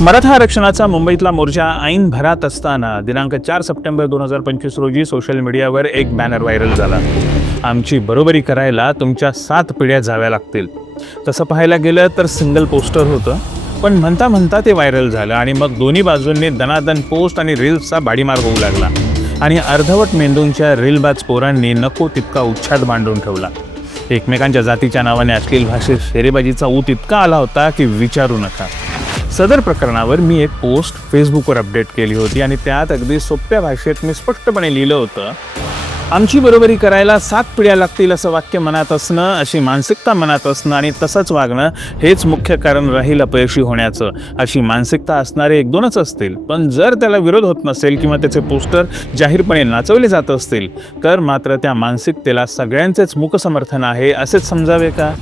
मराठा आरक्षणाचा मुंबईतला मोर्चा ऐन भरात असताना दिनांक चार सप्टेंबर दोन हजार पंचवीस रोजी सोशल मीडियावर एक बॅनर व्हायरल झाला. आमची बरोबरी करायला तुमच्या सात पिढ्या जाव्या लागतील. तसं पाहायला गेलं तर सिंगल पोस्टर होतं पण म्हणता म्हणता ते व्हायरल झालं आणि मग दोन्ही बाजूंनी दनादन पोस्ट आणि रील्सचा बाडीमार होऊ लागला. आणि अर्धवट मेंदूंच्या रीलबाज पोरांनी नको तितका उच्छाद मांडून ठेवला. एकमेकांच्या जातीच्या नावाने अश्लील भाषेत शेरेबाजीचा ऊत इतका आला होता की विचारू नका. सदर प्रकरणावर मी एक पोस्ट फेसबुकवर अपडेट केली होती आणि त्यात अगदी सोप्या भाषेत मी स्पष्टपणे लिहिलं होतं आमची बरोबरी करायला सात पिढ्या लागतील असं वाक्य मनात असणं अशी मानसिकता मनात असणं आणि तसंच वागणं हेच मुख्य कारण राहील अपयशी होण्याचं. अशी मानसिकता असणारे एक दोनच असतील. पण जर त्याला विरोध होत नसेल किंवा त्याचे पोस्टर जाहीरपणे नाचवले जात असतील तर मात्र त्या मानसिकतेला सगळ्यांचेच मुकसमर्थन आहे असेच समजावे का?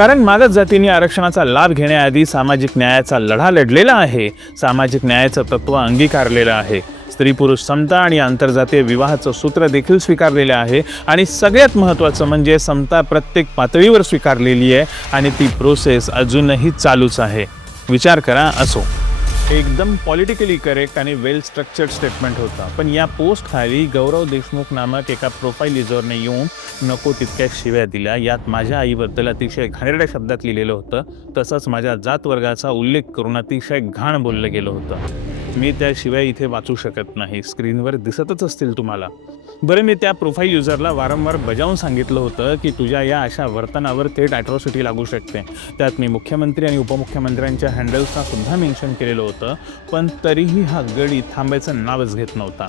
कारण मागास जातीने आरक्षणाचा लाभ घेण्याआधी सामाजिक न्यायाचा लढा लढलेला आहे. सामाजिक न्यायाचं तत्व अंगीकारलेलं आहे. स्त्री पुरुष समता आणि आंतरजातीय विवाहाचं सूत्र देखील स्वीकारलेलं आहे. आणि सगळ्यात महत्त्वाचं म्हणजे समता प्रत्येक पातळीवर स्वीकारलेली आहे आणि ती प्रोसेस अजूनही चालूच आहे. विचार करा असो. एकदम पॉलिटिकली करेक्ट आणि वेल स्ट्रक्चर्ड स्टेटमेंट होता. पण या पोस्ट खाली गौरव देशमुख नामक एका प्रोफाईल युजरने येऊन नको तितक्या शिव्या दिल्या. यात माझ्या आईबद्दल अतिशय घाणेरड्या शब्दात लिहिलेलं होतं. तसंच माझ्या जात वर्गाचा उल्लेख करून अतिशय घाण बोललं गेलं होतं. मी त्याशिवाय इथे वाचू शकत नाही. स्क्रीनवर दिसतच असतील तुम्हाला. बरं मी त्या प्रोफाईल युजरला वारंवार बजावून सांगितलं होतं की तुझ्या या अशा वर्तनावर थेट ॲट्रॉसिटी लागू शकते. त्यात मी मुख्यमंत्री आणि उपमुख्यमंत्र्यांच्या हँडल्सना सुद्धा मेन्शन केलेलं होतं पण तरीही हा गडी थांबायचं नावच घेत नव्हता.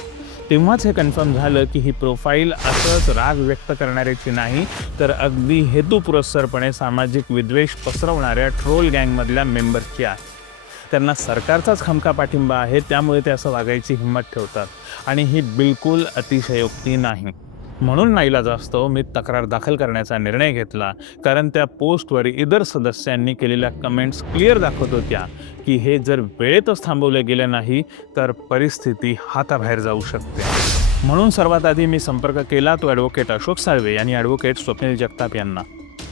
तेव्हाच हे कन्फर्म झालं की ही प्रोफाईल असंच राग व्यक्त करणाऱ्याची नाही तर अगदी हेतुपुरस्सरपणे सामाजिक विद्वेष पसरवणाऱ्या ट्रोल गँगमधल्या मेंबर्सची आहे. त्यांना सरकारचाच खमका पाठिंबा आहे त्यामुळे ते असं वागायची हिंमत ठेवतात. आणि ही बिलकुल अतिशयोक्ती नाही. म्हणून नाईलाज असतो मी तक्रार दाखल करण्याचा निर्णय घेतला कारण त्या पोस्टवर इतर सदस्यांनी केलेल्या कमेंट्स क्लिअर दाखवत होत्या की हे जर वेळेतच थांबवले गेले नाही तर परिस्थिती हाताबाहेर जाऊ शकते. म्हणून सर्वात आधी मी संपर्क केला तो ॲडव्होकेट अशोक साळवे आणि ॲडव्होकेट स्वप्नील जगताप यांना.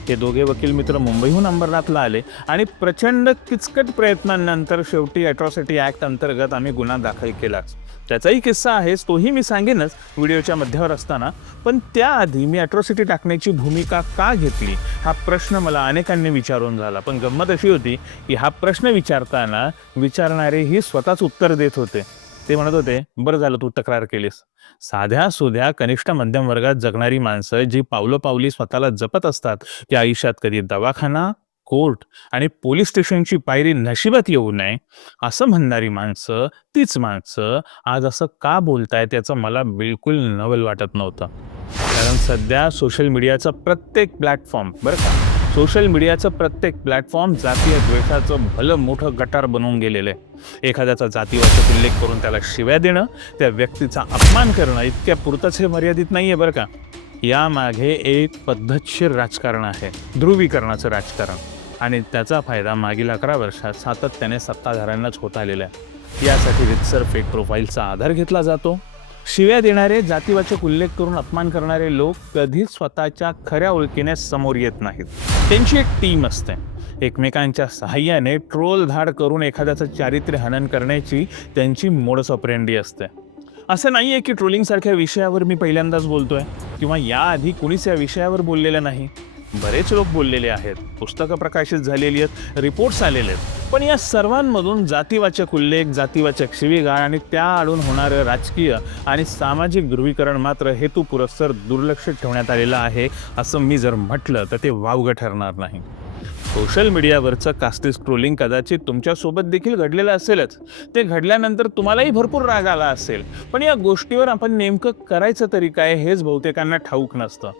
हे दोघे वकील मित्र मुंबईहून अंबरनाथला आले आणि प्रचंड किचकट प्रयत्नांनंतर शेवटी अॅट्रॉसिटी ॲक्ट अंतर्गत आम्ही गुन्हा दाखल केला. त्याचाही किस्सा आहेच तोही मी सांगेनच व्हिडिओच्या मध्यावर असताना. पण त्याआधी मी अॅट्रॉसिटी टाकण्याची भूमिका का घेतली? हा प्रश्न मला अनेकांनी विचारून झाला. पण गंमत अशी होती की हा प्रश्न विचारताना विचारणारेही स्वतःच उत्तर देत होते. ते म्हणत होते बरं झालं तू तक्रार केलीस. साध्या सुध्या कनिष्ठ मध्यम वर्गात जगणारी माणसं जी पावलोपावली स्वतःला जपत असतात की आयुष्यात कधी दवाखाना कोर्ट आणि पोलीस स्टेशनची पायरी नशिबात येऊ नये असं म्हणणारी माणसं तीच माणसं आज असं का बोलताय त्याचं मला बिलकुल नवल वाटत नव्हतं. कारण सध्या सोशल मीडियाचा प्रत्येक प्लॅटफॉर्म बरं का सोशल मीडियाचं प्रत्येक प्लॅटफॉर्म जातीय द्वेषाचं भलं मोठं गटार बनवून गेलेलं आहे. एखाद्याचा जातीवरचा उल्लेख करून त्याला शिव्या देणं त्या व्यक्तीचा अपमान करणं इतक्या पुरतंच हे मर्यादित नाही आहे बरं का. यामागे एक पद्धतशीर राजकारण आहे ध्रुवीकरणाचं राजकारण. आणि त्याचा फायदा मागील अकरा वर्षात सातत्याने सत्ताधाऱ्यांनाच होत आलेला आहे. यासाठी रितसर फेक प्रोफाईलचा आधार घेतला जातो. शिव्या देणारे जातीवाचक उल्लेख करून अपमान करणारे लोक कधीच स्वतःच्या खऱ्या ओळखीने समोर येत नाहीत. त्यांची एक टीम असते. एकमेकांच्या सहाय्याने ट्रोल धाड करून एखाद्याचं चारित्र्य हनन करण्याची त्यांची मोडस ऑपरेंडी असते. असं नाही आहे की ट्रोलिंगसारख्या विषयावर मी पहिल्यांदाच बोलतोय. किंवा याआधी कुणीच या विषयावर बोललेलं नाही. बरेच लोक बोललेले आहेत. पुस्तकं प्रकाशित झालेली आहेत रिपोर्ट्स आलेले आहेत. पण या सर्वांमधून जातीवाचक उल्लेख जातीवाचक शिवीगाळ आणि त्या आडून होणारं राजकीय आणि सामाजिक ध्रुवीकरण मात्र हेतू पुरस्सर दुर्लक्षित ठेवण्यात आलेलं आहे असं मी जर म्हटलं तर ते वावगं ठरणार नाही. सोशल मीडियावरचं कास्टिस ट्रोलिंग कदाचित तुमच्यासोबत देखील घडलेलं असेलच. ते घडल्यानंतर तुम्हालाही भरपूर राग आला असेल. पण या गोष्टीवर आपण नेमकं करायचं तरी काय हेच बहुतेकांना ठाऊक नसतं.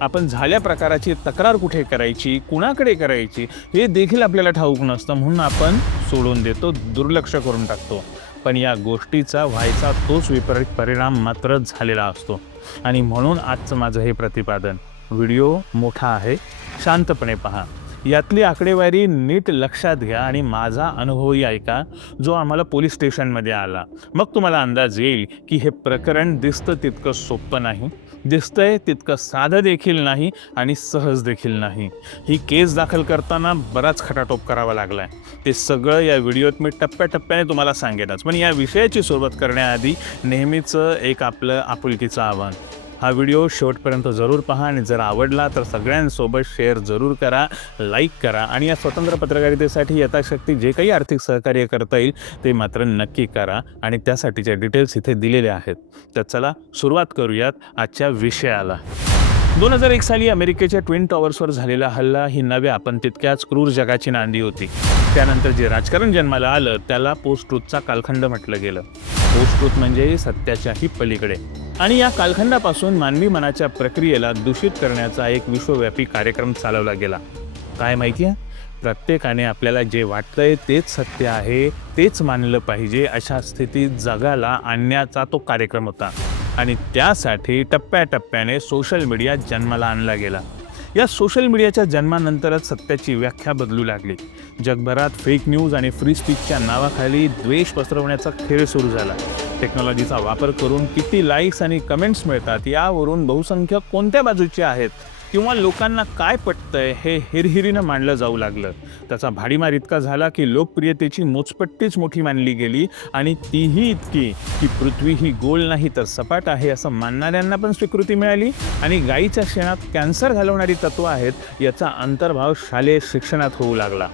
आपण झाल्या प्रकाराची तक्रार कुठे करायची कुणाकडे करायची हे देखील आपल्याला ठाऊक नसतं. म्हणून आपण सोडून देतो दुर्लक्ष करून टाकतो. पण या गोष्टीचा व्हायचा तोच विपरीत परिणाम मात्र झालेला असतो. आणि म्हणून आजचं माझं हे प्रतिपादन. व्हिडिओ मोठा आहे. शांतपणे पहा. यातली आकडेवारी नीट लक्षात घ्या आणि माझा अनुभवही ऐका जो आम्हाला पोलीस स्टेशनमध्ये आला. मग तुम्हाला अंदाज येईल की हे प्रकरण दिसतं तितकं सोपं नाही. दिसतंय तितकं साधं देखील नाही आणि सहज देखील नाही. ही केस दाखल करताना बराच खटाटोप करावा लागलाय. ते सगळं या व्हिडिओत मी टप्प्याटप्प्याने तुम्हाला सांगेनच. पण या विषयाची सुरुवात करण्याआधी नेहमीचं एक आपलं आपुलकीचं आव्हान. हा व्हिडिओ शेवटपर्यंत जरूर पहा आणि जर आवडला तर सगळ्यांसोबत शेअर जरूर करा लाईक करा आणि या स्वतंत्र पत्रकारितेसाठी यथाशक्ती जे काही आर्थिक सहकार्य करता येईल ते मात्र नक्की करा आणि त्यासाठीच्या डिटेल्स इथे दिलेले आहेत. तर चला सुरुवात करूयात आजच्या विषयाला. दोन हजार एक साली अमेरिकेच्या ट्विन टॉवर्सवर झालेला हल्ला ही नव्या पण तितक्याच क्रूर जगाची नांदी होती. त्यानंतर जे राजकारण जन्माला आलं त्याला पोस्ट ट्रूथचा कालखंड म्हटलं गेलं. पोस्ट ट्रूथ म्हणजे सत्याच्याही पलीकडे. आणि या कालखंडापासून मानवी मनाच्या प्रक्रियेला दूषित करण्याचा एक विश्वव्यापी कार्यक्रम चालवला गेला. काय माहिती आहे प्रत्येकाने आपल्याला जे वाटतंय तेच सत्य आहे तेच मानलं पाहिजे अशा स्थितीत जगाला आणण्याचा तो कार्यक्रम होता. आणि त्यासाठी टप्प्याटप्प्याने सोशल मीडिया जन्माला आणला गेला. या सोशल मीडियाच्या जन्मानंतरच सत्याची व्याख्या बदलू लागली. जगभरात फेक न्यूज आणि फ्री स्पीचच्या नावाखाली द्वेष पसरवण्याचा खेळ सुरू झाला. टेक्नॉलॉजीचा वापर करून किती लाईक्स आणि कमेंट्स मिळतात यावरून बहुसंख्य कोणत्या बाजूचे आहेत? किंवा लोकांना काय पटतंय हे हिरहिरीनं मांडलं जाऊ लागलं. त्याचा भाडीमार इतका झाला की लोकप्रियतेची मोजपट्टीच मोठी मानली गेली आणि तीही इतकी की पृथ्वी ही गोल नाही तर सपाट आहे असं मानणाऱ्यांना पण स्वीकृती मिळाली. आणि गायीच्या शेणात कॅन्सर घालवणारी तत्व आहेत याचा अंतर्भाव शालेय शिक्षणात होऊ लागला.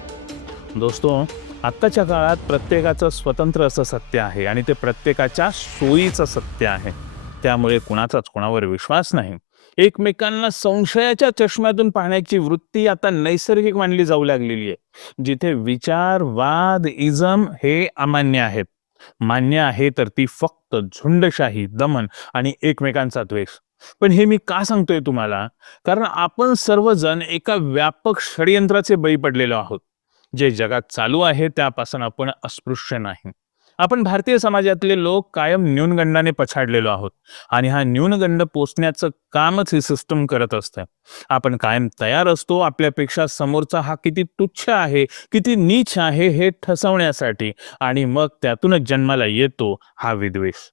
दोस्तो आत्ताच्या काळात प्रत्येकाचं स्वतंत्र असं सत्य आहे आणि ते प्रत्येकाच्या सोयीचं सत्य आहे. त्यामुळे कुणाचाच कोणावर विश्वास नाही. एकमेकांना संशयाच्या चष्म्यातून पाहण्याची वृत्ती आता नैसर्गिक मानली जाऊ लागलेली आहे. जिथे विचार वाद इजम हे अमान्य आहेत. मान्य आहे तर ती फक्त झुंडशाही दमन आणि एकमेकांचा द्वेष. पण हे मी का सांगतोय तुम्हाला? कारण आपण सर्वजण एका व्यापक षडयंत्राचे बळी पडलेलो आहोत. जे जगात चालू आहे त्यापासून आपण अस्पृश्य नाही. आपण भारतीय समाजातले लोक कायम न्यूनगंडाने पछाडलेलो आहोत आणि हा न्यूनगंड पोचण्याचं कामच ही सिस्टम करत असतं. आपण कायम तयार असतो आपल्यापेक्षा समोरचा हा किती तुच्छ आहे किती नीच आहे हे ठसवण्यासाठी आणि मग त्यातूनच जन्माला येतो हा विद्वेष.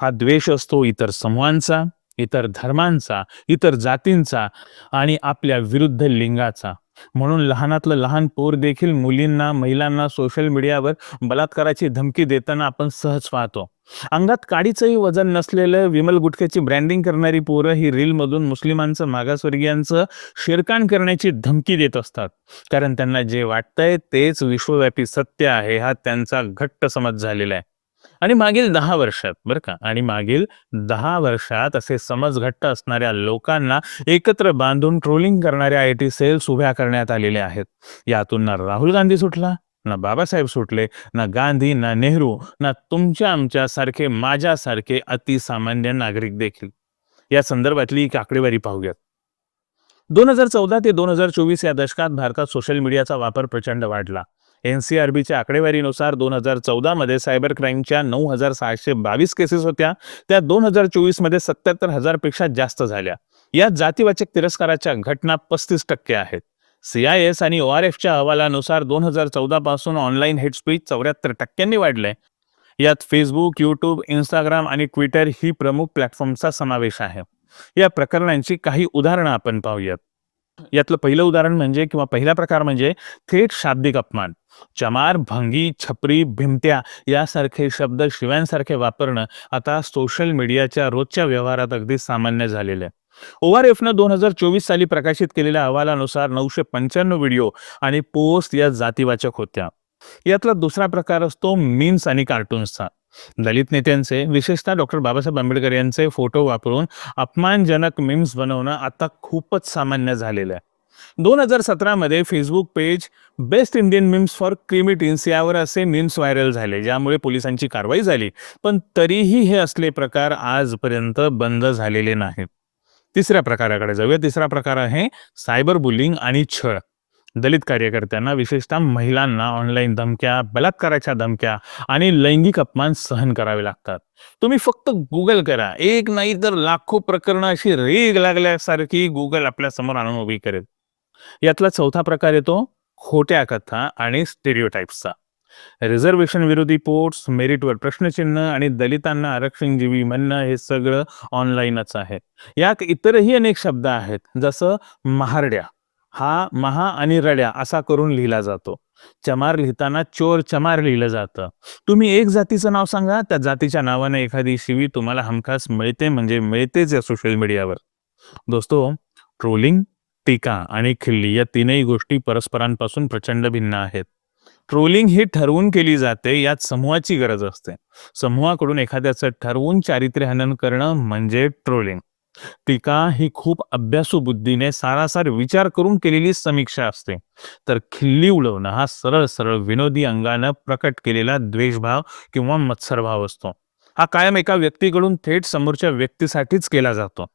हा द्वेष असतो इतर समूहांचा इतर धर्मांचा इतर जातींचा आणि आपल्या विरुद्ध लिंगाचा. म्हणून लहानातलं लहान पोर देखील मुलींना महिलांना सोशल मीडियावर बलात्काराची धमकी देताना आपण सहज पाहतो. अंगात काडीचंही वजन नसलेलं विमल गुटख्याची ब्रँडिंग करणारी पोरं ही रीलमधून मुस्लिमांचं मागासवर्गीयांचं शिरकाण करण्याची धमकी देत असतात. कारण त्यांना जे वाटतंय तेच विश्वव्यापी सत्य आहे हा त्यांचा घट्ट समज झालेला आहे. आणि मागील दहा वर्षात बरं का. आणि मागील दहा वर्षात असे समज घट्ट असणाऱ्या लोकांना एकत्र बांधून ट्रोलिंग करणाऱ्या आय टी सेल्स उभ्या करण्यात आलेले आहेत. यातून ना राहुल गांधी सुटला ना बाबासाहेब सुटले ना गांधी ना नेहरू ना तुमच्या आमच्यासारखे माझ्यासारखे अतिसामान्य नागरिक देखील. या संदर्भातली एक आकडेवारी पाहूयात. दोन हजार चौदा ते दोन हजार चोवीस या दशकात भारतात सोशल मीडियाचा वापर प्रचंड वाढला. एन सी आर बीच्या आकडेवारीनुसार दोन हजार चौदामध्ये सायबर क्राईमच्या नऊ हजार सहाशे बावीस केसेस होत्या. त्या दोन हजार चोवीसमध्ये सत्याहत्तर हजारपेक्षा जास्त झाल्या. या जातीवाचक तिरस्काराच्या घटना पस्तीस टक्के आहेत. सीआयएस आणि ओ आर एफच्या अहवालानुसार दोन हजार चौदा पासून ऑनलाईन हेट स्पीच चौऱ्याहत्तर टक्क्यांनी वाढले यात फेसबुक यूट्यूब इंस्टाग्राम आणि ट्विटर ही प्रमुख प्लॅटफॉर्मचा समावेश आहे. या प्रकरणांची काही उदाहरणं आपण पाहूयात. यातलं पहिलं उदाहरण म्हणजे किंवा पहिला प्रकार म्हणजे थेट शाब्दिक अपमान. चमार भंगी छपरी भिमत्या यासारखे शब्द शिव्यांसारखे वापरणं आता सोशल मीडियाच्या रोजच्या व्यवहारात अगदी सामान्य झालेलं आहे. ओ आर एफनं दोन हजार चोवीस साली प्रकाशित केलेल्या अहवालानुसार नऊशे पंच्याण्णव व्हिडिओ आणि पोस्ट या जातीवाचक होत्या. यातला दुसरा प्रकार असतो मीम्स आणि कार्टून्सचा. दलित नेत्यांचे विशेषतः डॉक्टर बाबासाहेब आंबेडकर यांचे फोटो वापरून अपमानजनक मीम्स बनवणं आता खूपच सामान्य झालेलं आहे. दोन हजार सतरामध्ये Facebook page best Indian memes for creamy teens यावर असे मिम्स व्हायरल झाले ज्यामुळे पोलिसांची कारवाई झाली. पण तरीही हे असले प्रकार आजपर्यंत बंद झालेले नाहीत. तिसऱ्या प्रकाराकडे जाऊया. तिसरा प्रकार आहे सायबर बुलिंग आणि छळ. दलित कार्यकर्त्यांना विशेषतः महिलांना ऑनलाईन धमक्या बलात्काराच्या धमक्या आणि लैंगिक अपमान सहन करावे लागतात. तुम्ही फक्त गुगल करा. एक नाही तर लाखो प्रकरणं अशी रेग लागल्यासारखी गुगल आपल्यासमोर आणून उभी करेल. यातला चौथा प्रकार येतो खोट्या कथा आणि स्टेरिओटाईप्सचा रिझर्वेशन विरोधी पोट्स मेरिटवर प्रश्नचिन्ह आणि दलितांना आरक्षणजीवी म्हणणं हे सगळं ऑनलाईनच आहे. यात इतरही अनेक शब्द आहेत जसं महारड्या हा महा आणि रड्या असा करून लिहिला जातो. चमार लिहिताना चोर चमार लिहिलं जातं. तुम्ही एक जातीचं नाव सांगा त्या जातीच्या नावाने एखादी शिवी तुम्हाला हमखास मिळते म्हणजे मिळतेच या सोशल मीडियावर दोस्तो ट्रोलिंग टीका आणि खिल्ली या तीनही गोष्टी परस्परांपासून प्रचंड भिन्न आहेत. ट्रोलिंग ही ठरवून केली जाते यात समूहाची गरज असते. समूहाकडून एखाद्याचं ठरवून चारित्र्य हनन करणं म्हणजे ट्रोलिंग. टीका ही खूप अभ्यासू बुद्धीने सारासार विचार करून केलेली समीक्षा असते. तर खिल्ली उडवणं हा सरळ सरळ विनोदी अंगानं प्रकट केलेला द्वेषभाव किंवा मत्सरभाव असतो. हा कायम एका व्यक्तीकडून थेट समोरच्या व्यक्तीसाठीच केला जातो.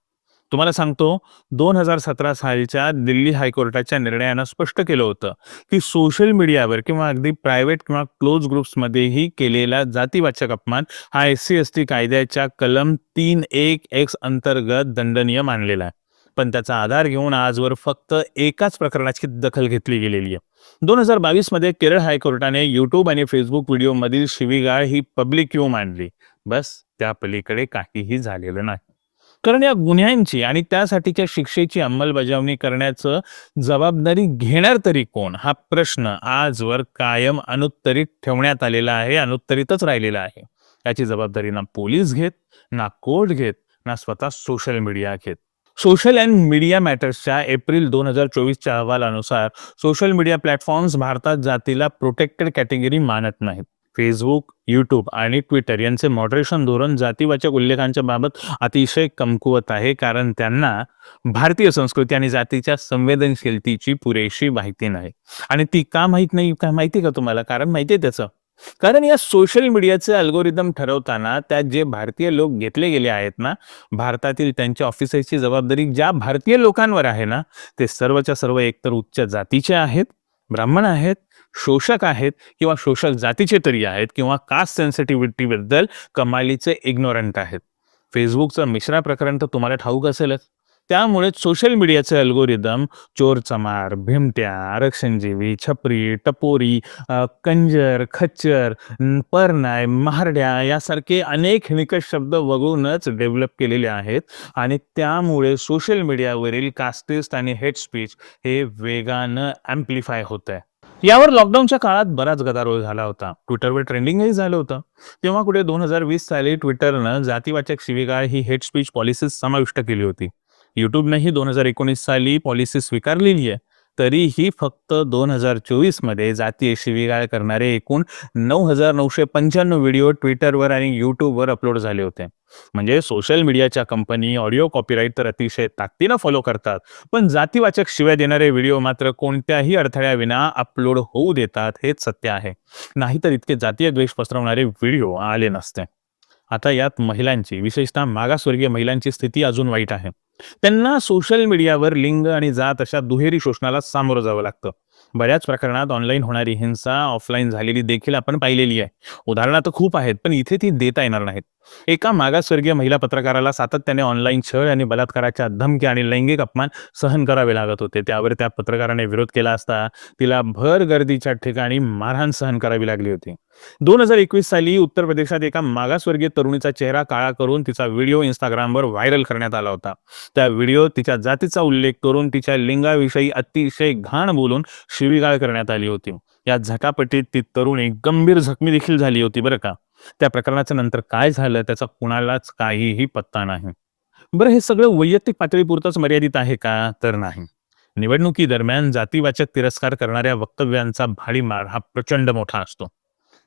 तुम्हाला सांगतो दोन हजार सतरा सालच्या दिल्ली हायकोर्टाच्या निर्णयानं स्पष्ट केलं होतं की सोशल मीडियावर किंवा अगदी प्रायव्हेट किंवा क्लोज ग्रुप्समध्येही केलेला जातीवाचक अपमान हा एस सी एस टी कायद्याच्या कलम तीन एक एक्स अंतर्गत दंडनीय मानलेला आहे. पण त्याचा आधार घेऊन आजवर फक्त एकाच प्रकरणाची दखल घेतली गेलेली आहे. दोन हजार बावीसमध्ये केरळ हायकोर्टाने युट्यूब आणि फेसबुक व्हिडिओमधील शिवीगाळ ही पब्लिक क्यू मानली बस त्या पलीकडे काहीही झालेलं नाही. कारण या गुन्ह्यांची आणि त्यासाठीच्या शिक्षेची अंमलबजावणी करण्याचं जबाबदारी घेणार तरी कोण? हा प्रश्न आजवर कायम अनुत्तरित ठेवण्यात आलेला आहे अनुत्तरितच राहिलेला आहे. याची जबाबदारी ना पोलीस घेत ना कोर्ट घेत ना स्वतः सोशल मीडिया घेत. सोशल अँड मीडिया मॅटर्सच्या एप्रिल दोन हजार चोवीसच्या अहवालानुसार सोशल मीडिया प्लॅटफॉर्म्स भारतात जातीला प्रोटेक्टेड कॅटेगरी मानत नाहीत. फेसबुक यूट्यूब आणि ट्विटर यांचे मॉडरेशन धोरण जातीवाचक उल्लेखांच्या बाबत अतिशय कमकुवत आहे. कारण त्यांना भारतीय संस्कृती आणि जातीच्या संवेदनशीलतेची पुरेशी माहिती नाही. आणि ती का माहीत नाही का माहिती का तुम्हाला? कारण माहिती आहे त्याचं. कारण या सोशल मीडियाचे अल्गोरिदम ठरवताना त्यात जे भारतीय लोक घेतले गेले आहेत ना भारतातील त्यांच्या ऑफिसरची जबाबदारी ज्या भारतीय लोकांवर आहे ना ते सर्वच्या सर्व एकतर उच्च जातीचे आहेत ब्राह्मण आहेत शोषक आहेत किंवा शोषक जातीचे तरी आहेत किंवा कास्ट सेन्सिटिव्हिटीबद्दल कमालीचे इग्नोरंट आहेत. फेसबुकचं मिश्रा प्रकरण तर तुम्हाला ठाऊक असेलच. त्यामुळे सोशल मीडियाचे अल्गोरिदम चोर चमार भिमट्या आरक्षणजीवी छपरी टपोरी कंजर खच्चर परनाय महारड्या यासारखे अनेक निकष शब्द वगळूनच डेव्हलप केलेले आहेत आणि त्यामुळे सोशल मीडियावरील कास्टिस्ट आणि हेट स्पीच हे वेगानं ॲम्प्लिफाय होत आहे यावर लॉकडाऊनच्या काळात बराच गदारोळ झाला होता. ट्विटरवर ट्रेंडिंगही झालं होतं. तेव्हा कुठे दोन हजार वीस साली ट्विटरनं जातीवाचक शिवीगाळ ही हेट स्पीच पॉलिसी समाविष्ट केली होती. युट्यूबनेही दोन हजार एकोणीस साली पॉलिसी स्वीकारलेली आहे. तरीही फक्त दोन हजार चोवीसमध्ये जातीय शिवीगाळ करणारे एकूण नऊ हजार नऊशे पंच्याण्णव व्हिडिओ ट्विटरवर आणि यूट्यूबवर अपलोड झाले होते. म्हणजे सोशल मीडियाच्या कंपनी ऑडिओ कॉपीराईट तर अतिशय ताकदीनं फॉलो करतात पण जातीवाचक शिव्या देणारे व्हिडिओ मात्र कोणत्याही अडथळ्याविना अपलोड होऊ देतात हेच सत्य आहे. नाहीतर इतके जातीय द्वेष पसरवणारे व्हिडिओ आले नसते. आता यात महिलांची विशेषतः मागासवर्गीय महिलांची स्थिती अजून वाईट आहे. त्यांना सोशल मीडियावर लिंग आणि जात अशा दुहेरी शोषणाला सामोरं जावं लागतं. बऱ्याच प्रकरणात ऑनलाईन होणारी हिंसा ऑफलाईन झालेली देखील आपण पाहिलेली आहे. उदाहरणं तर खूप आहेत पण इथे ती देता येणार नाहीत. एका मागासवर्गीय महिला पत्रकाराला सातत्याने ऑनलाईन छळ आणि बलात्काराच्या धमक्या आणि लैंगिक अपमान सहन करावे लागत होते. त्यावर त्या पत्रकाराने विरोध केला असता तिला भर गर्दीच्या ठिकाणी मारहाण सहन करावी लागली होती. दोन हजार एकवीस साली उत्तर प्रदेशात एका मागासवर्गीय तरुणीचा चेहरा काळा करून तिचा व्हिडिओ इंस्टाग्रामवर व्हायरल करण्यात आला होता. त्या व्हिडिओ तिच्या जातीचा उल्लेख करून तिच्या लिंगाविषयी अतिशय घाण बोलून शिवीगाळ करण्यात आली होती. या झटापटीत ती तरुणी गंभीर जखमी देखील झाली होती बरं का? त्या प्रकरणाच्या नंतर काय झालं? त्याचा कुणालाच काहीही पत्ता नाही. बरं हे सगळं वैयक्तिक पातळीपुरतंच मर्यादित आहे का? तर नाही. निवडणुकी दरम्यान जातीवाचक तिरस्कार करणाऱ्या वक्तव्यांचा भाडीमार हा प्रचंड मोठा असतो.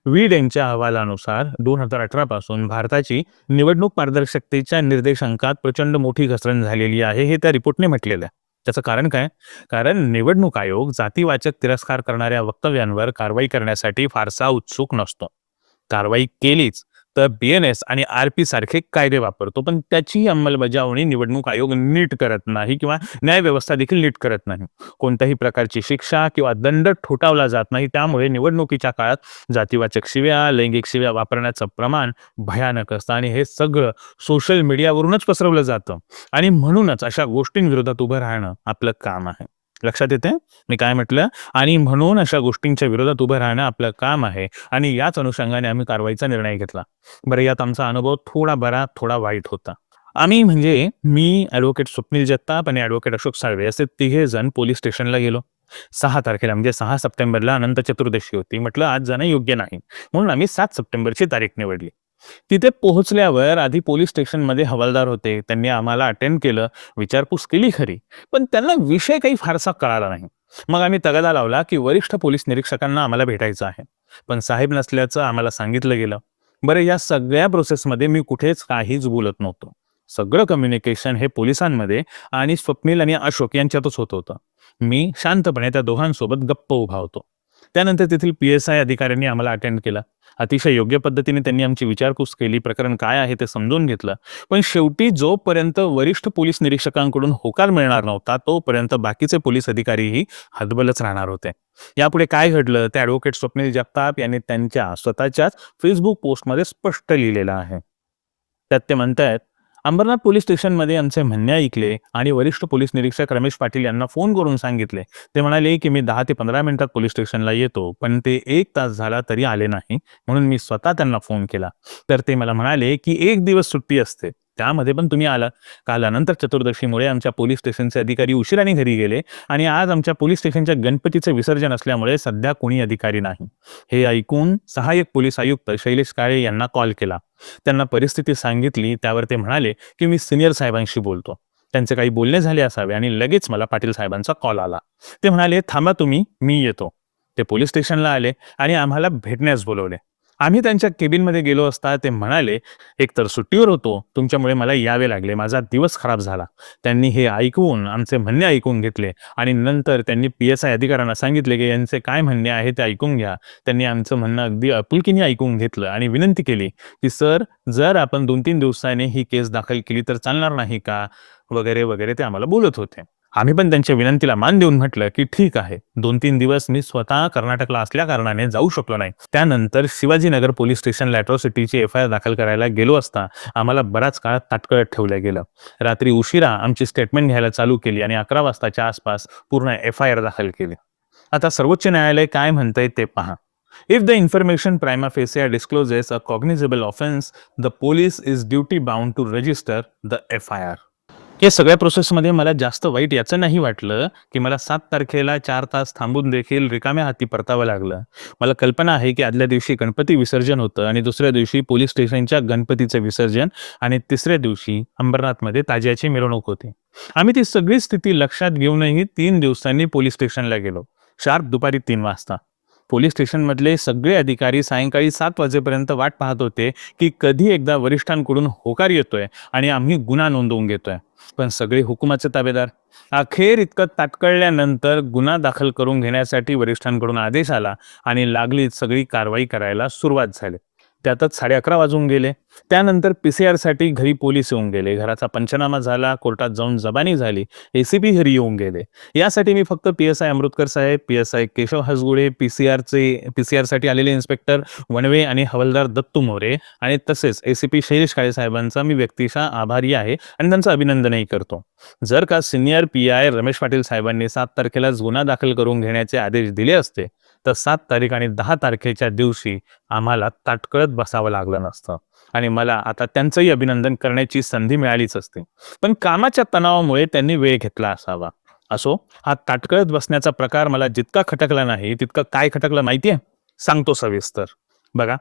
वीड यांच्या अहवालानुसार दोन हजार अठरा पासून भारताची निवडणूक पारदर्शकतेच्या निर्देशांकात प्रचंड मोठी घसरण झालेली आहे हे त्या रिपोर्टने म्हटलेलं आहे. त्याचं कारण काय? कारण निवडणूक आयोग जातीवाचक तिरस्कार करणाऱ्या वक्तव्यांवर कारवाई करण्यासाठी फारसा उत्सुक नसतो. कारवाई केलीच तर बी एन एस आणि आर पी सारखे कायदे वापरतो. पण त्याची अंमलबजावणी निवडणूक आयोग नीट करत नाही किंवा न्यायव्यवस्था देखील नीट करत नाही. कोणत्याही प्रकारची शिक्षा किंवा दंड ठोठावला जात नाही त्यामुळे निवडणुकीच्या काळात जातीवाचक शिव्या लैंगिक शिव्या वापरण्याचं प्रमाण भयानक असतं आणि हे सगळं सोशल मीडियावरूनच पसरवलं जातं. आणि म्हणूनच अशा गोष्टींविरोधात उभं राहणं आपलं काम आहे. लक्षात येते मी काय म्हटलं? आणि म्हणून अशा गोष्टींच्या विरोधात उभं राहणं आपलं काम आहे. आणि याच अनुषंगाने आम्ही कारवाईचा निर्णय घेतला. बरं यात आमचा अनुभव थोडा बरा थोडा वाईट होता. आम्ही म्हणजे मी ॲडव्होकेट स्वप्नील जगताप आणि ॲडव्होकेट अशोक साळवे असे तिघे जण पोलीस स्टेशनला गेलो. सहा तारखेला म्हणजे सहा सप्टेंबरला अनंत चतुर्दशी होती. म्हटलं आज जाणं योग्य नाही. म्हणून आम्ही सात सप्टेंबरची तारीख निवडली. तिथे पोहोचल्यावर आधी पोलीस स्टेशनमध्ये हवालदार होते. त्यांनी आम्हाला अटेंड केलं. विचारपूस केली खरी. पण त्यांना विषय काही फारसा कळाला नाही. मग आम्ही तगादा लावला की वरिष्ठ पोलीस निरीक्षकांना आम्हाला भेटायचं आहे. पण साहेब नसल्याचं आम्हाला सांगितलं गेलं. बरं या सगळ्या प्रोसेसमध्ये मी कुठेच काहीच बोलत नव्हतो. सगळं कम्युनिकेशन हे पोलिसांमध्ये आणि स्वप्नील आणि अशोक यांच्यातच होत होतं. मी शांतपणे त्या दोघांसोबत गप्प उभा होतो. त्यानंतर तेथील पी एस आय अधिकाऱ्यांनी आम्हाला अटेंड केला. अतिशय योग्य पद्धतीने त्यांनी आमची विचारपूस केली. प्रकरण काय आहे ते समजून घेतलं. पण शेवटी जोपर्यंत वरिष्ठ पोलीस निरीक्षकांकडून होकार मिळणार नव्हता तोपर्यंत बाकीचे पोलीस अधिकारीही हतबलच राहणार होते. यापुढे काय घडलं? ते ॲडव्होकेट स्वप्नील जगताप यांनी त्यांच्या स्वतःच्याच फेसबुक पोस्टमध्ये स्पष्ट लिहिलेलं आहे. त्यात ते म्हणतायत अंबरनाथ पोलीस स्टेशनमध्ये आमचे म्हणणे ऐकले आणि वरिष्ठ पोलीस निरीक्षक रमेश पाटील यांना फोन करून सांगितले. ते म्हणाले की मी दहा ते पंधरा मिनिटात पोलीस स्टेशनला येतो पण ते एक तास झाला तरी आले नाही म्हणून मी स्वतः त्यांना फोन केला. तर ते मला म्हणाले की एक दिवस सुट्टी असते त्यामध्ये पण तुम्ही आला. काल अनंतर चतुर्दशीमुळे आमच्या पोलीस स्टेशनचे अधिकारी उशिराने घरी गेले आणि आज आमच्या पोलीस स्टेशनच्या गणपतीचे विसर्जन असल्यामुळे सध्या कोणी अधिकारी नाही. हे ऐकून सहाय्यक पोलीस आयुक्त शैलेश काळे यांना कॉल केला. त्यांना परिस्थिती सांगितली त्यावर ते म्हणाले की मी सिनियर साहेबांशी बोलतो. त्यांचे काही बोलणे झाले असावे आणि लगेच मला पाटील साहेबांचा कॉल आला. ते म्हणाले थांबा तुम्ही मी येतो. ते पोलीस स्टेशनला आले आणि आम्हाला भेटण्यास बोलवले. आम्ही त्यांच्या केबिनमध्ये गेलो असता ते म्हणाले एकतर सुट्टीवर होतो. तुमच्यामुळे मला यावे लागले. माझा दिवस खराब झाला. त्यांनी हे ऐकून आमचे म्हणणे ऐकून घेतले आणि नंतर त्यांनी पी एस आय अधिकाऱ्यांना सांगितले की यांचे काय म्हणणे आहे ते ऐकून घ्या. त्यांनी आमचं म्हणणं अगदी आपुलकीने ऐकून घेतलं आणि विनंती केली की सर जर आपण दोन तीन दिवसाने ही केस दाखल केली तर चालणार नाही का? वगैरे वगैरे ते आम्हाला बोलत होते. आम्ही पण त्यांच्या विनंतीला मान देऊन म्हटलं की ठीक आहे दोन तीन दिवस मी स्वतः कर्नाटकला असल्या कारणाने जाऊ शकलो नाही. त्यानंतर शिवाजीनगर पोलीस स्टेशन अॅट्रॉसिटीची एफ आय आर दाखल करायला गेलो असता आम्हाला बराच काळ ताटकळत ठेवलं गेलं. रात्री उशिरा आमची स्टेटमेंट घ्यायला चालू केली आणि अकरा वाजताच्या आसपास पूर्ण एफ आय आर दाखल केली. आता सर्वोच्च न्यायालय काय म्हणतंय ते पहा. If the information prima facie discloses a cognizable offense, the police is duty bound to register the FIR. या सगळ्या प्रोसेसमध्ये मला जास्त वाईट याचं नाही वाटलं की मला सात तारखेला चार तास थांबून देखील रिकाम्या हाती परतावं लागलं. मला कल्पना आहे की आदल्या दिवशी गणपती विसर्जन होतं आणि दुसऱ्या दिवशी पोलीस स्टेशनच्या गणपतीचं विसर्जन आणि तिसऱ्या दिवशी अंबरनाथमध्ये ताज्याची मिरवणूक होती. आम्ही ती सगळी स्थिती लक्षात घेऊनही तीन दिवसांनी पोलीस स्टेशनला गेलो. शार्प दुपारी तीन वाजता. पोलीस स्टेशनमधले सगळे अधिकारी सायंकाळी सात वाजेपर्यंत वाट पाहत होते की कधी एकदा वरिष्ठांकडून होकार येतोय आणि आम्ही गुन्हा नोंदवून घेतोय. पण सगळे हुकुमाचे ताबेदार. अखेर इतकं ताटकळल्यानंतर गुन्हा दाखल करून घेण्यासाठी वरिष्ठांकडून आदेश आला आणि लागली सगळी कारवाई करायला सुरुवात झाली. त्यातच साडे अकरा वाजून गेले. त्यानंतर पी सी आरसाठी घरी पोलीस येऊन गेले. घराचा पंचनामा झाला. कोर्टात जाऊन जबानी झाली. ए सी पी घरी येऊन गेले. यासाठी मी फक्त P S I Amrutkar Saheb P S I Keshav Hasgule P C आरचे P C आरसाठी आलेले इन्स्पेक्टर वनवे आणि हवलदार दत्तू मोरे आणि तसेच A C P Shailesh Kale साहेबांचा मी व्यक्तिशः आभारी आहे आणि त्यांचं अभिनंदनही करतो. जर का senior P I Ramesh Patil साहेबांनी सात तारखेलाच गुन्हा दाखल करून घेण्याचे आदेश दिले असते तर सात तारीख आणि दहा तारखेच्या दिवशी आम्हाला ताटकळत बसावं लागलं नसतं. आणि मला आता त्यांचंही अभिनंदन करण्याची संधी मिळालीच असते. पण कामाच्या तणावामुळे त्यांनी वेळ घेतला असावा. असो हा ताटकळत बसण्याचा प्रकार मला जितका खटकला नाही तितकं काय खटकलं माहितीये? सांगतो सविस्तर. बघा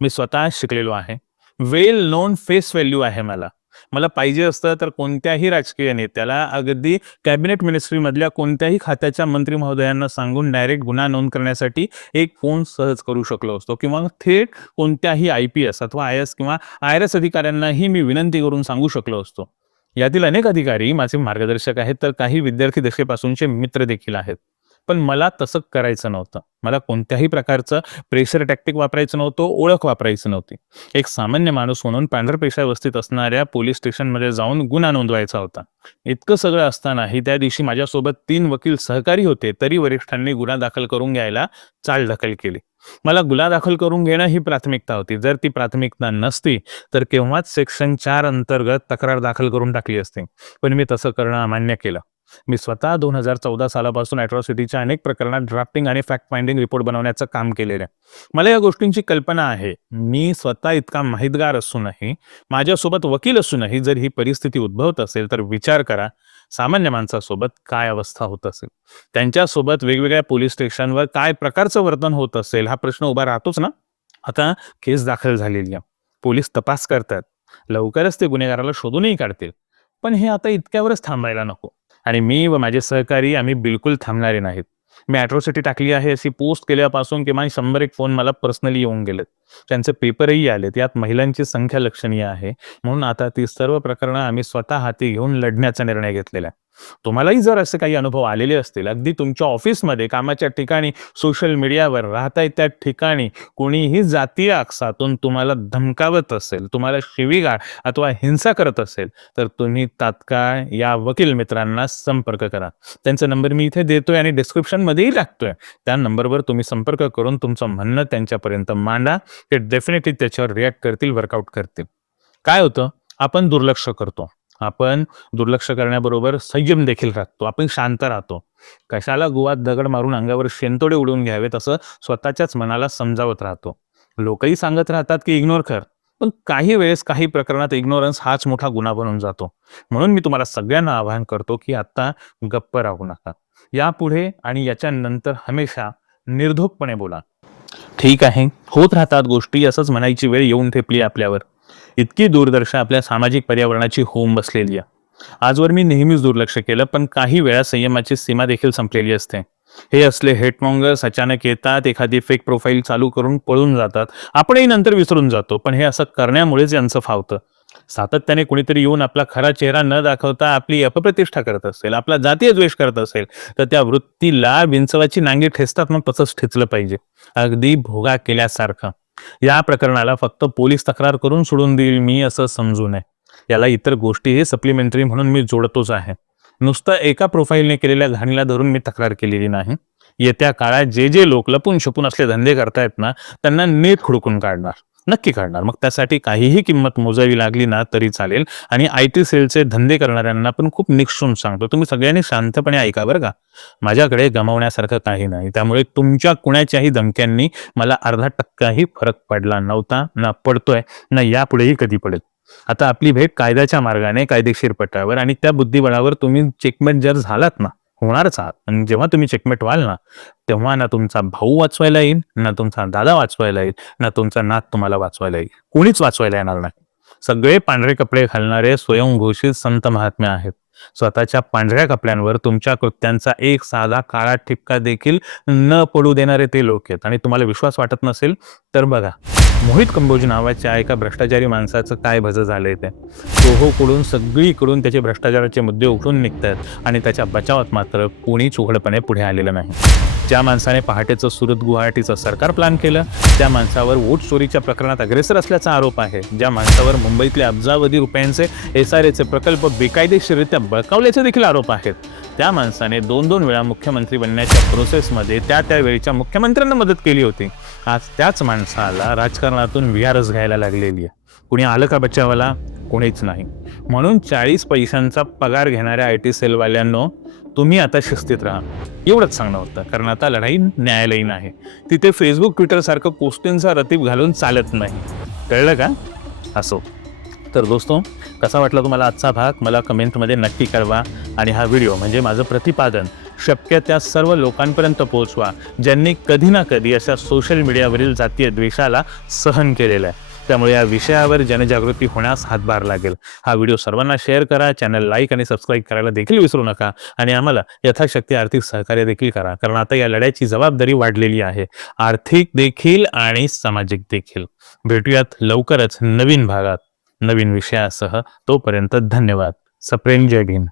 मी स्वतः शिकलेलो आहे. वेल नोन फेस व्हॅल्यू आहे मला. मला पाहिजे असतं तर कोणत्याही राजकीय नेत्याला अगदी कॅबिनेट मिनिस्ट्रीमधल्या कोणत्याही खात्याच्या मंत्री महोदयांना सांगून डायरेक्ट गुन्हा नोंद करण्यासाठी एक फोन सहज करू शकलो असतो किंवा थेट कोणत्याही आय पी एस अथवा आय एस किंवा आय आर एस अधिकाऱ्यांनाही मी विनंती करून सांगू शकलो असतो. यातील अनेक अधिकारी माझे मार्गदर्शक आहेत तर काही विद्यार्थी दशेपासूनचे मित्र देखील आहेत. पण मला तसं करायचं नव्हतं. मला कोणत्याही प्रकारचं प्रेशर टॅक्टिक वापरायचं नव्हतं ओळख वापरायचं नव्हती. एक सामान्य माणूस म्हणून पांढर पेशा वस्तीत असणाऱ्या पोलीस स्टेशनमध्ये जाऊन गुन्हा नोंदवायचा होता. इतकं सगळं असतानाही त्या दिवशी माझ्यासोबत तीन वकील सहकारी होते तरी वरिष्ठांनी गुन्हा दाखल करून घ्यायला चाल दाखल केली. मला गुन्हा दाखल करून घेणं ही प्राथमिकता होती. जर ती प्राथमिकता नसती तर केव्हाच सेक्शन चार अंतर्गत तक्रार दाखल करून टाकली असते. पण मी तसं करणं अमान्य केलं. मी स्वतः दोन हजार चौदा सालापासून ॲट्रॉसिटीच्या अनेक प्रकरणात ड्राफ्टिंग आणि फॅक्ट फाइंडिंग रिपोर्ट बनवण्याचं काम केलेलं आहे. मला या गोष्टींची कल्पना आहे. मी स्वतः इतका माहितगार असूनही माझ्यासोबत वकील असूनही जर ही परिस्थिती उद्भवत असेल तर विचार करा सामान्य माणसासोबत काय अवस्था होत असेल? त्यांच्यासोबत वेगवेगळ्या पोलीस स्टेशनवर काय प्रकारचं वर्तन होत असेल हा प्रश्न उभा राहतोच ना? आता केस दाखल झालेली आहे. पोलीस तपास करतात. लवकरच ते गुन्हेगाराला शोधूनही काढतील. पण हे आता इतक्यावरच थांबायला नको. आणि मी व माझे सहकारी आम्ही बिलकुल थांबणारे नाहीत. मी ॲट्रॉसिटी टाकली आहे अशी पोस्ट केल्यापासून किमान शंभर एक फोन मला पर्सनली येऊन गेलेत. त्यांचे पेपरही आलेत यात महिलांची संख्या लक्षणीय आहे. म्हणून आता ती सर्व प्रकरणं आम्ही स्वतः हाती घेऊन लढण्याचा निर्णय घेतलेला आहे. तुम्हालाही जर असे काही अनुभव आलेले असतील अगदी तुमच्या ऑफिसमध्ये कामाच्या ठिकाणी सोशल मीडियावर राहताय त्या ठिकाणी कोणीही जातीय अक्षातून तुम्हाला धमकावत असेल तुम्हाला शिवीगाळ अथवा हिंसा करत असेल तर तुम्ही तात्काळ या वकील मित्रांना संपर्क करा. त्यांचा नंबर मी इथे देतोय आणि मध्येही लागतोय. त्या नंबरवर तुम्ही संपर्क करून तुमचं म्हणणं त्यांच्यापर्यंत मांडा. ते डेफिनेटली त्याच्यावर रिॲक्ट करतील वर्कआउट करतील. काय होतं? आपण दुर्लक्ष करतो. आपण दुर्लक्ष करण्याबरोबर संयम देखील राखतो. आपण शांत राहतो. कशाला गुवात दगड मारून अंगावर शेंतोडे उडवून घ्यावेत असं स्वतःच्याच मनाला समजावत राहतो. लोकही सांगत राहतात की इग्नोर कर. पण काही वेळेस काही प्रकरणात इग्नोरन्स हाच मोठा गुन्हा बनून जातो. म्हणून मी तुम्हाला सगळ्यांना आवाहन करतो की आता गप्प राहू नका. यापुढे आणि याच्यानंतर हमेशा निर्धोकपणे बोला. ठीक आहे होत राहतात गोष्टी असंच म्हणायची वेळ येऊन ठेपली आपल्यावर. इतकी दूरदर्शा आपल्या सामाजिक पर्यावरणाची होऊन बसलेली आहे. आजवर मी नेहमीच दुर्लक्ष केलं पण काही वेळा संयमाची सीमा देखील संपलेली असते. हे असले हेटमॉंगर्स अचानक येतात एखादी फेक प्रोफाईल चालू करून पळून जातात. आपणही नंतर विसरून जातो पण हे असं करण्यामुळेच यांचं फावतं. सातत्याने कुणीतरी येऊन आपला खरा चेहरा न दाखवता आपली अपप्रतिष्ठा करत असेल आपला जातीय द्वेष करत असेल तर त्या वृत्तीला विंचवाची नांगी ठेचतात मग तसंच ठेचलं पाहिजे. अगदी भोगा केल्यासारखं. या प्रकरणाला फक्त पोलीस तक्रार करून सोडून देईल मी असं समजू नये. याला इतर गोष्टीही सप्लिमेंटरी म्हणून मी जोडतोच आहे. नुसतं एका प्रोफाईलने केलेल्या घाणीला धरून मी तक्रार केलेली नाही. येत्या काळात जे जे लोक लपून छपून असले धंदे करतायत ना त्यांना नीट खुडकून काढणार नक्की काढणार. मग त्यासाठी काहीही किंमत मोजावी लागली ना तरी चालेल. आणि आय टी सेलचे धंदे करणाऱ्यांना पण खूप निक्षून सांगतो. तुम्ही सगळ्यांनी शांतपणे ऐका बरं का. माझ्याकडे गमावण्यासारखं काही नाही. त्यामुळे तुमच्या कुणाच्याही धमक्यांनी मला अर्धा टक्काही फरक पडला नव्हता ना पडतोय ना यापुढेही कधी पडेल. आता आपली भेट कायद्याच्या मार्गाने कायदेशीर पटावर आणि त्या बुद्धिबळावर तुम्ही चेकमेट जर झालात ना होणारच आहात. आणि जेव्हा तुम्ही चेकमेट व्हाल ना तेव्हा ना तुमचा भाऊ वाचवायला येईल ना तुमचा दादा वाचवायला येईल ना तुमचा नात तुम्हाला वाचवायला येईल. कोणीच वाचवायला येणार नाही. सगळे पांढरे कपडे घालणारे स्वयंघोषित संत महात्मे आहेत. स्वतःच्या पांढऱ्या कपड्यांवर तुमच्या कृत्यांचा एक साधा काळा ठिपका देखील न पडू देणारे ते लोक आहेत. आणि तुम्हाला विश्वास वाटत नसेल तर बघा मोहित कंबोज नावाच्या एका भ्रष्टाचारी माणसाचं काय भज झालंय ते. सोहोकडून सगळीकडून त्याचे भ्रष्टाचाराचे मुद्दे उठून निघतात आणि त्याच्या बचावात मात्र कोणीच उघडपणे पुढे आलेलं नाही. ज्या माणसाने पहाटेचं सुरत गुवाहाटीचं सरकार प्लॅन केलं त्या माणसावर वोट चोरीच्या प्रकरणात अग्रेसर असल्याचा आरोप आहे. ज्या माणसावर मुंबईतले अब्जावधी रुपयांचे एस आर एचे प्रकल्प बेकायदेशीररित्या बळकावल्याचे देखील आरोप आहेत. त्या माणसाने दोन दोन वेळा मुख्यमंत्री बनण्याच्या प्रोसेसमध्ये त्या त्यावेळीच्या मुख्यमंत्र्यांना मदत केली होती. आज त्याच माणसाला राजकारणातून विहारच घ्यायला लागलेली आहे. कुणी आलं का बचावाला? कोणीच नाही. म्हणून चाळीस पैशांचा पगार घेणाऱ्या आय टी सेलवाल्यांनो तुम्ही आता शिस्तीत राहा. एवढंच सांगणं होतं कारण आता लढाई न्यायालयीन आहे. तिथे फेसबुक ट्विटरसारखं पोस्टिंगचा रतीब घालून चालत नाही. कळलं का? असो. तर दोस्तों कसा वाटला तुम्हाला आजचा भाग? मला कमेंटमध्ये नक्की कळवा. आणि हा व्हिडिओ म्हणजे माझं प्रतिपादन शक्य त्या सर्व लोकांपर्यंत पोहोचवा ज्यांनी कधी ना कधी अशा सोशल मीडियावरील जातीय द्वेषाला सहन केलेलं आहे. त्यामुळे या विषयावर जनजागृती होण्यास हातभार लागेल. हा व्हिडिओ सर्वांना शेअर करा चॅनल लाईक आणि सबस्क्राईब करायला देखील विसरू नका. आणि आम्हाला यथाशक्ती आर्थिक सहकार्य देखील करा कारण आता या लढ्याची जबाबदारी वाढलेली आहे. आर्थिक देखील आणि सामाजिक देखील. भेटूयात लवकरच नवीन भागात. नवीन विषयासह तोपर्यंत धन्यवाद. सप्रेम जय भीम.